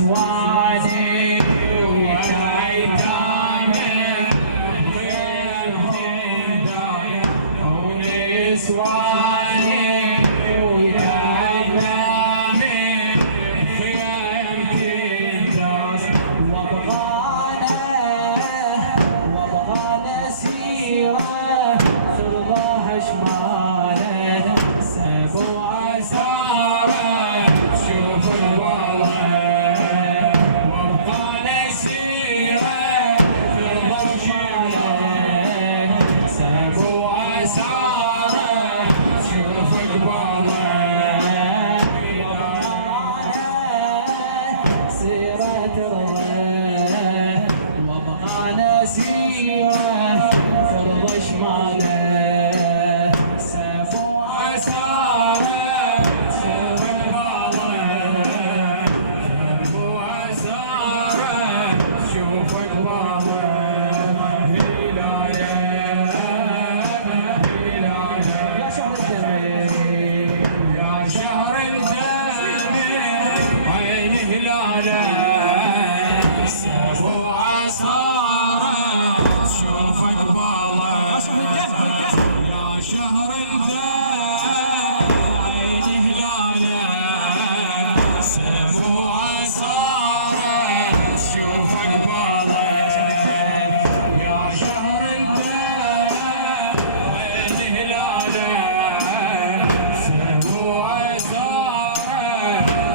ونسواني ويتايتاني بغيرهم دايم ونسواني ويتايتاني بخيم كنداس وابغانا سيرة ترضاها شماله سبوا أساره شوف الوضع وابغانا سيرة ترضى شماله سبوا أساره شوف الوضع سيرة ترضى وابغانا سيرة ترضى شماله سبوا أساره شهر الدم الهلاله سر وعساره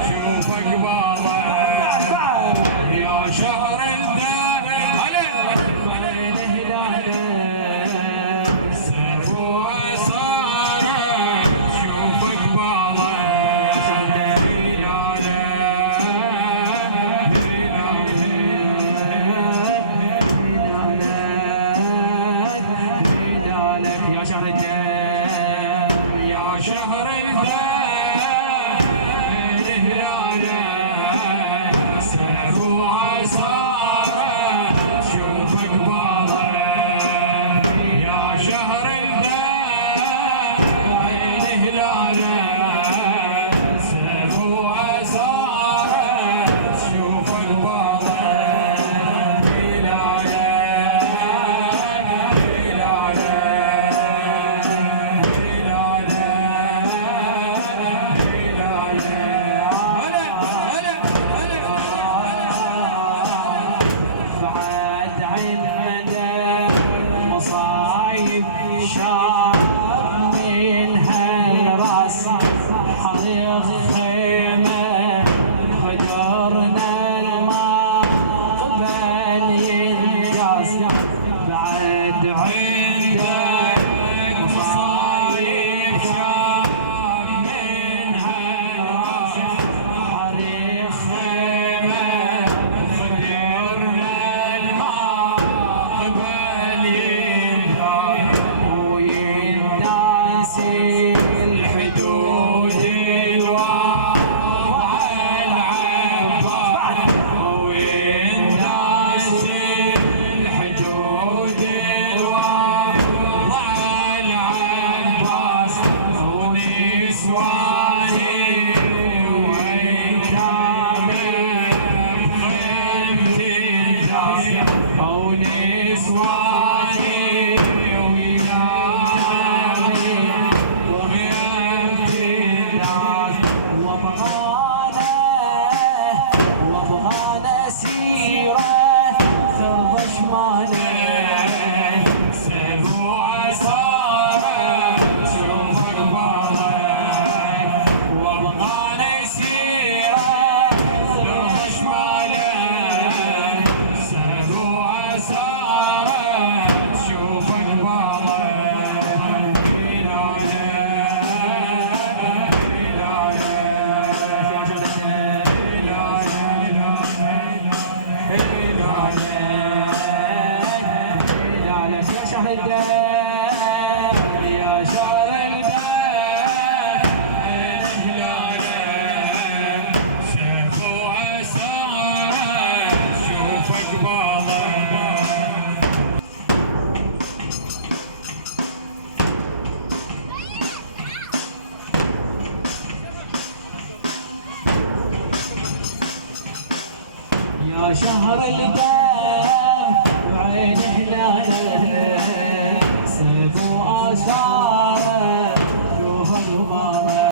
شوف اقباله يا شهر الدم الهلاله سر وعساره شوف اقباله شاب من هالراس حريق خيمة هدرنا الماء قبل ينجاز بعد عندك مصايب شاب من هالراس حريق خيمة هدرنا الماء قبل ينجاز الحدود الواضعة العباس والناس الحدود الواضعة العباس ونسواني وأيتامي بخيمة الداس ونسواني وابغانا سيرة ترضى شماله سبوا أساره شوف اقباله وابغانا سيرة ترضى شماله سبوا أساره شوف اقباله يا شهر الباب وعين هلاله سيف وآثاره شوف المرة